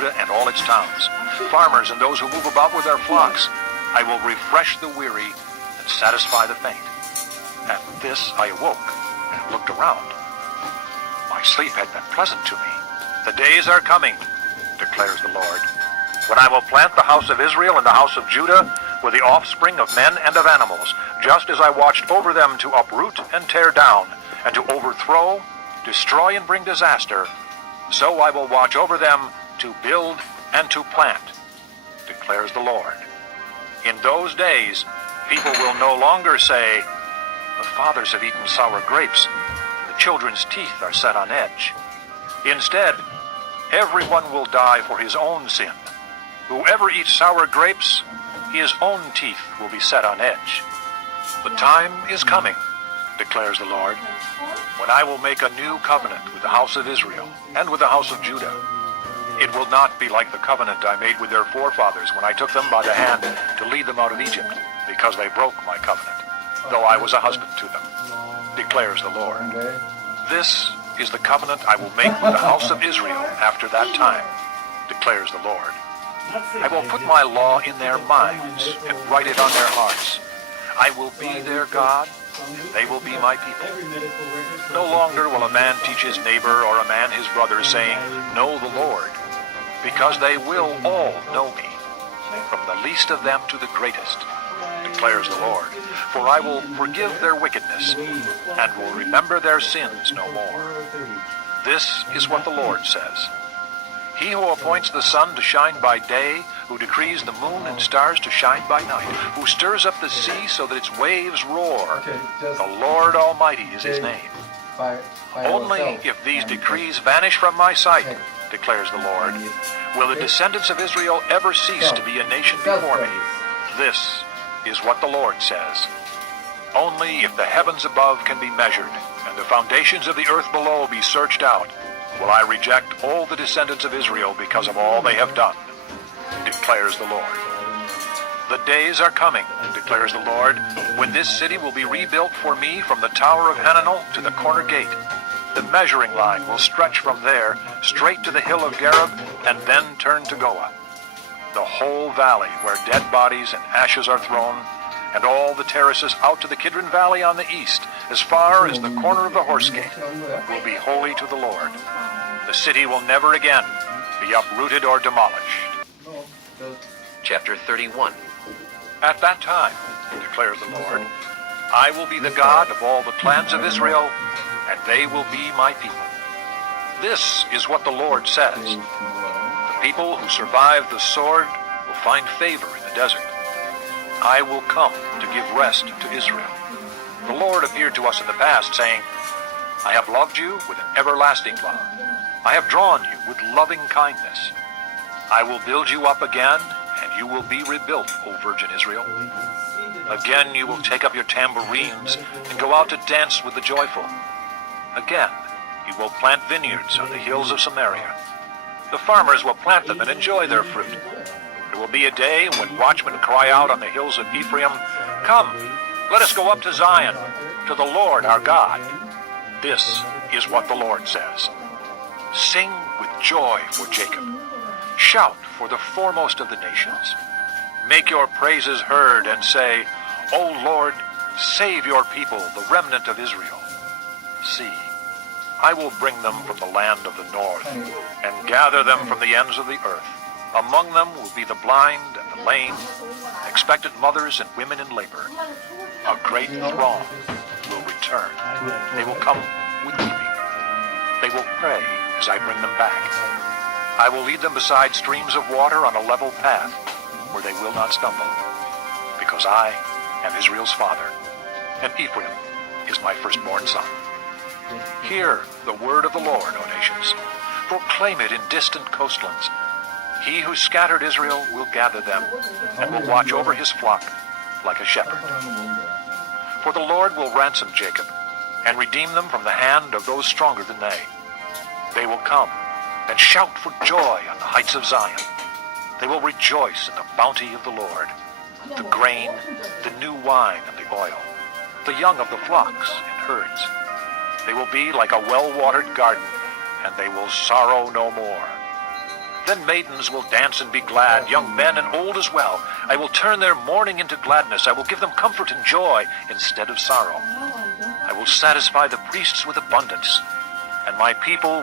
Judah and all its towns, farmers and those who move about with their flocks. I will refresh the weary and satisfy the faint. At this I awoke and looked around. My sleep had been pleasant to me. The days are coming, declares the Lord, when I will plant the house of Israel and the house of Judah with the offspring of men and of animals, just as I watched over them to uproot and tear down, and to overthrow, destroy, and bring disaster. So I will watch over them to build and to plant, declares the Lord. In those days, people will no longer say, the fathers have eaten sour grapes, and the children's teeth are set on edge. Instead, everyone will die for his own sin. Whoever eats sour grapes, his own teeth will be set on edge. The time is coming, declares the Lord, when I will make a new covenant with the house of Israel and with the house of Judah. It will not be like the covenant I made with their forefathers when I took them by the hand to lead them out of Egypt, because they broke my covenant, though I was a husband to them, declares the Lord. This is the covenant I will make with the house of Israel after that time, declares the Lord. I will put my law in their minds and write it on their hearts. I will be their God, and they will be my people. No longer will a man teach his neighbor or a man his brother, saying, know the Lord, because they will all know me, from the least of them to the greatest, declares the Lord. For I will forgive their wickedness, and will remember their sins no more. This is what the Lord says. He who appoints the sun to shine by day, who decrees the moon and stars to shine by night, who stirs up the sea so that its waves roar, the Lord Almighty is his name. Only if these decrees vanish from my sight, declares the Lord, will the descendants of Israel ever cease to be a nation before me. This is what the Lord says. Only if the heavens above can be measured, and the foundations of the earth below be searched out, will I reject all the descendants of Israel because of all they have done, declares the Lord. The days are coming, declares the Lord, when this city will be rebuilt for me from the Tower of Hananel to the corner gate. The measuring line will stretch from there straight to the hill of Gareb and then turn to Goah. The whole valley where dead bodies and ashes are thrown, and all the terraces out to the Kidron Valley on the east, as far as the corner of the horse gate, will be holy to the Lord. The city will never again be uprooted or demolished. Chapter 31. At that time, declares the Lord, I will be the God of all the clans of Israel, and they will be my people. This is what the Lord says. The people who survive the sword will find favor in the desert. I will come to give rest to Israel. The Lord appeared to us in the past, saying, I have loved you with an everlasting love. I have drawn you with loving kindness. I will build you up again, and you will be rebuilt, O Virgin Israel. Again you will take up your tambourines and go out to dance with the joyful. Again you will plant vineyards on the hills of Samaria. The farmers will plant them and enjoy their fruit. There will be a day when watchmen cry out on the hills of Ephraim, Come, let us go up to Zion, to the Lord our God. This is what the Lord says. Sing with joy for Jacob. Shout for the foremost of the nations. Make your praises heard and say, O Lord, save your people, the remnant of Israel. See, I will bring them from the land of the north and gather them from the ends of the earth. Among them will be the blind and the lame, expectant mothers and women in labor. A great throng will return. They will come with weeping. They will pray as I bring them back. I will lead them beside streams of water on a level path where they will not stumble, because I am Israel's father, and Ephraim is my firstborn son. Hear the word of the Lord, O nations. Proclaim it in distant coastlands. He who scattered Israel will gather them, and will watch over his flock like a shepherd. For the Lord will ransom Jacob, and redeem them from the hand of those stronger than they. They will come and shout for joy on the heights of Zion. They will rejoice in the bounty of the Lord, the grain, the new wine and the oil, the young of the flocks and herds. They will be like a well-watered garden, and they will sorrow no more. Then maidens will dance and be glad, young men and old as well. I will turn their mourning into gladness. I will give them comfort and joy instead of sorrow. I will satisfy the priests with abundance, and my people